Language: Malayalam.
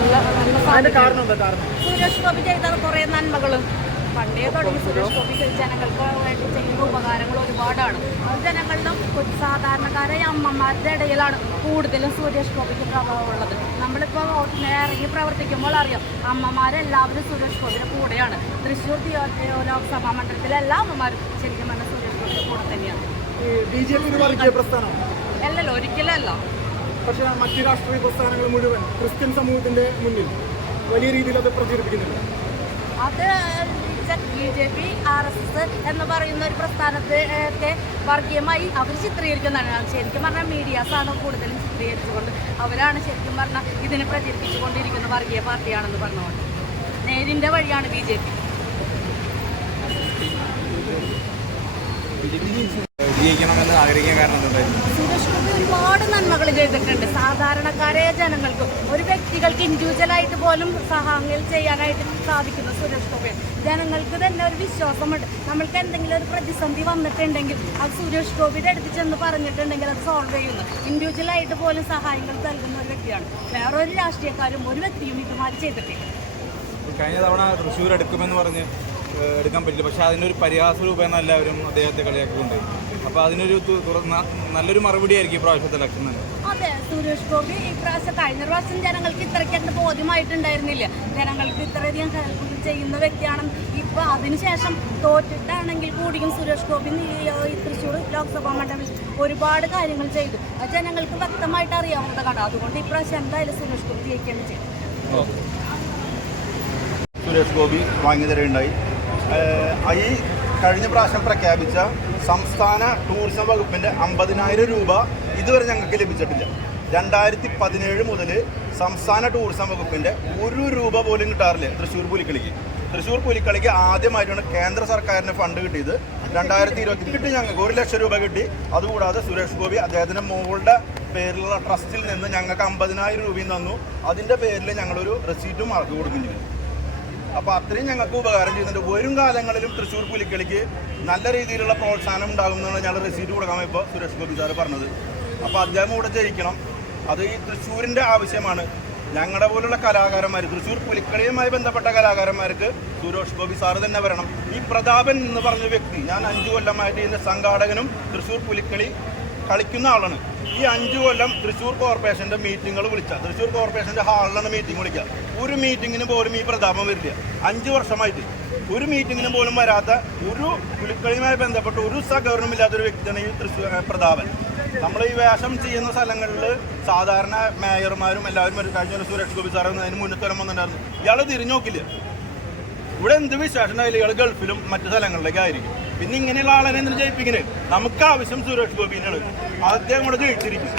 നല്ല നല്ല സുരേഷ് ഗോപി ചെയ്ത കുറേ നന്മകളും? പണ്ടേ തുടങ്ങി സുരേഷ് ഗോപി ജനങ്ങൾക്ക് വേണ്ടി ചെയ്യുന്ന ഉപകാരങ്ങൾ ഒരുപാടാണ്. ജനങ്ങളിലും സാധാരണക്കാരായ അമ്മമാരുടെ ഇടയിലാണ് കൂടുതലും സുരേഷ് ഗോപിക്ക് പ്രഭാവമുള്ളത് നമ്മളിപ്പോൾ വോട്ടിനെ ഇറങ്ങി പ്രവർത്തിക്കുമ്പോൾ അറിയാം അമ്മമാരെല്ലാവരും സുരേഷ് ഗോപിയുടെ കൂടെയാണ്. തൃശ്ശൂർ ലോക്സഭാ മണ്ഡലത്തിലെ എല്ലാ അമ്മമാരും ശരിക്കും പറഞ്ഞാൽ സുരേഷ് ഗോപിയുടെ കൂടെ തന്നെയാണ്. ബി ജെ പി അല്ലല്ലോ ഒരിക്കലല്ല പക്ഷേ മറ്റ് രാഷ്ട്രീയ പ്രസ്ഥാനങ്ങൾ മുഴുവൻ ക്രിസ്ത്യൻ സമൂഹത്തിന്റെ മുന്നിൽ വലിയ രീതിയിൽ അത് പ്രചരിപ്പിക്കുന്നില്ല. അത് B J P R S S എന്ന് പറയുന്ന ഒരു പ്രസ്ഥാനത്തെ വർഗീയമായി അവർ ചിത്രീകരിക്കുന്നതാണ്. ശരിക്കും പറഞ്ഞാൽ മീഡിയാസാണ് കൂടുതലും ചിത്രീകരിച്ചുകൊണ്ട് അവരാണ് ശരിക്കും പറഞ്ഞാൽ ഇതിനെ പ്രചരിപ്പിച്ചുകൊണ്ടിരിക്കുന്ന വർഗീയ പാർട്ടിയാണെന്ന് പറഞ്ഞുകൊണ്ട്. നേരിന്റെ വഴിയാണ് ബി ജെ പി. വിജയിക്കണമെന്ന് ആഗ്രഹിക്കാൻ കാരണം എന്തുണ്ടായിരുന്നു? സുരേഷ് ഗോപി ഒരുപാട് നന്മകൾ ചെയ്തിട്ടുണ്ട്. സാധാരണക്കാരായ ജനങ്ങൾക്ക് ഒരു വ്യക്തികൾക്ക് ഇൻഡിവിജ്വലായിട്ട് പോലും സഹായങ്ങൾ ചെയ്യാനായിട്ട് സാധിക്കുന്നു സുരേഷ് ഗോപി. ജനങ്ങൾക്ക് തന്നെ ഒരു വിശ്വാസമുണ്ട്. നമ്മൾക്ക് എന്തെങ്കിലും ഒരു പ്രതിസന്ധി വന്നിട്ടുണ്ടെങ്കിൽ അത് സുരേഷ് ഗോപിയുടെ അടുത്ത് ചെന്ന് പറഞ്ഞിട്ടുണ്ടെങ്കിൽ അത് സോൾവ് ചെയ്യുന്നു. ഇൻഡിവിജ്വലായിട്ട് പോലും സഹായങ്ങൾ നൽകുന്ന ഒരു വ്യക്തിയാണ്. വേറൊരു രാഷ്ട്രീയക്കാരും ഒരു വ്യക്തിയും ഇതുമാതിരി ചെയ്തിട്ടില്ല. കഴിഞ്ഞ തവണ തൃശ്ശൂർ എടുക്കുമെന്ന് പറഞ്ഞ് എടുക്കാൻ പറ്റില്ല. പക്ഷേ അതിനൊരു പരിഹാസ രൂപേണ എല്ലാവരും അദ്ദേഹത്തെ കളിയാക്കുന്നുണ്ട് അപ്പോൾ അതിനൊരു തുറന്ന നല്ലൊരു മറുപടി ആയിരിക്കും ഇപ്രാവശ്യത്തെ പ്രാവശ്യത്തെ ഇലക്ഷൻ തന്നെ അതെ സുരേഷ് ഗോപി ഇപ്രാവശ്യം കഴിഞ്ഞ പ്രാവശ്യം ജനങ്ങൾക്ക് ഇത്രയ്ക്ക് ബോധ്യമായിട്ടുണ്ടായിരുന്നില്ല. ജനങ്ങൾക്ക് ഇത്രയധികം ഹെൽപ്പ് ചെയ്യുന്ന വ്യക്തിയാണ്. ഇപ്പൊ അതിനുശേഷം തോറ്റിട്ടാണെങ്കിൽ കൂടിയും സുരേഷ് ഗോപി തൃശ്ശൂർ ലോക്സഭാ മണ്ഡലത്തിൽ ഒരുപാട് കാര്യങ്ങൾ ചെയ്തു. അത് ജനങ്ങൾക്ക് വ്യക്തമായിട്ട് അറിയാവുന്നതാണ്. അതുകൊണ്ട് ഇപ്രാവശ്യം എന്തായാലും സുരേഷ് ഗോപി ജയിക്കുകയാണ് ചെയ്തു സുരേഷ് ഗോപി വാങ്ങി തരുകയുണ്ടായി ഏഹ് ഈ കഴിഞ്ഞ പ്രാവശ്യം പ്രഖ്യാപിച്ച സംസ്ഥാന ടൂറിസം വകുപ്പിന്റെ അമ്പതിനായിരം രൂപ ഇതുവരെ ഞങ്ങൾക്ക് ലഭിച്ചിട്ടില്ല. രണ്ടായിരത്തി പതിനേഴ് മുതൽ സംസ്ഥാന ടൂറിസം വകുപ്പിന്റെ ഒരു രൂപ പോലും കിട്ടാറില്ല തൃശ്ശൂർ പുലിക്കളിക്ക്. തൃശ്ശൂർ പുലിക്കളിക്ക് ആദ്യമായിട്ടാണ് കേന്ദ്ര സർക്കാരിന് ഫണ്ട് കിട്ടിയത്. രണ്ടായിരത്തി ഇരുപത്തി കിട്ടി ഞങ്ങൾക്ക്. ഒരു ലക്ഷം രൂപ കിട്ടി. അതുകൂടാതെ സുരേഷ് ഗോപി അദ്ദേഹത്തിന്റെ മോളുടെ പേരിലുള്ള ട്രസ്റ്റിൽ നിന്ന് ഞങ്ങൾക്ക് അമ്പതിനായിരം രൂപയും തന്നു. അതിന്റെ പേരിൽ ഞങ്ങളൊരു റെസീറ്റും മാർക്ക് ചെയ്തു അപ്പോൾ അത്രയും ഞങ്ങൾക്ക് ഉപകാരം ചെയ്യുന്നുണ്ട്. വരും കാലങ്ങളിലും തൃശ്ശൂർ പുലിക്കളിക്ക് നല്ല രീതിയിലുള്ള പ്രോത്സാഹനം ഉണ്ടാകുമെന്നാണ് ഞങ്ങൾ റെസീറ്റ് കൊടുക്കാൻ ഇപ്പോൾ സുരേഷ് ഗോപി സാറ് പറഞ്ഞത്. അപ്പോൾ അദ്ദേഹം ഇവിടെ ജയിക്കണം. അത് ഈ തൃശ്ശൂരിന്റെ ആവശ്യമാണ്. ഞങ്ങളുടെ പോലുള്ള കലാകാരന്മാർ തൃശ്ശൂർ പുലിക്കളിയുമായി ബന്ധപ്പെട്ട കലാകാരന്മാർക്ക് സുരേഷ് ഗോപി സാറ് തന്നെ വരണം. ഈ പ്രതാപൻ എന്ന് പറഞ്ഞ വ്യക്തി ഞാൻ അഞ്ചു കൊല്ലമായിട്ട് ഇതിന്റെ സംഘാടകനും തൃശ്ശൂർ പുലിക്കളി കളിക്കുന്ന ആളാണ്. ഈ അഞ്ചു കൊല്ലം തൃശ്ശൂർ കോർപ്പറേഷന്റെ മീറ്റിങ്ങുകൾ വിളിച്ച. തൃശ്ശൂർ കോർപ്പറേഷന്റെ ഹാളിലാണ് മീറ്റിംഗ് വിളിക്കുക. ഒരു മീറ്റിങ്ങിന് പോലും ഈ പ്രതാപം വരില്ല. അഞ്ച് വർഷമായിട്ട്. ഒരു മീറ്റിങ്ങിന് പോലും വരാത്ത ഒരു പുലിക്കളിയുമായി ബന്ധപ്പെട്ട ഒരു സഹകരണം ഇല്ലാത്ത ഒരു വ്യക്തിയാണ് ഈ തൃശ്ശൂർ പ്രതാപൻ. നമ്മൾ ഈ വേഷം ചെയ്യുന്ന സ്ഥലങ്ങളിൽ സാധാരണ മേയർമാരും എല്ലാവരും ഒരു കഴിഞ്ഞ ഒരു ഗോപി സാർ അതിന് മുന്നത്തെ വരം വന്നിട്ടുണ്ടായിരുന്നു. ഇയാൾ തിരിഞ്ഞു നോക്കില്ല. ഇവിടെ എന്ത് വിശേഷം ഇയാൾ ഗൾഫിലും മറ്റു സ്ഥലങ്ങളിലേക്ക് ആയിരിക്കും. പിന്നെ ഇങ്ങനെയുള്ള ആളെ എന്തിനു ജയിപ്പിക്കുന്നത് നമുക്ക് ആവശ്യം സുരേഷ് ഗോപിനാണ് അദ്ദേഹം കൂടെ ജയിച്ചിരിക്കും.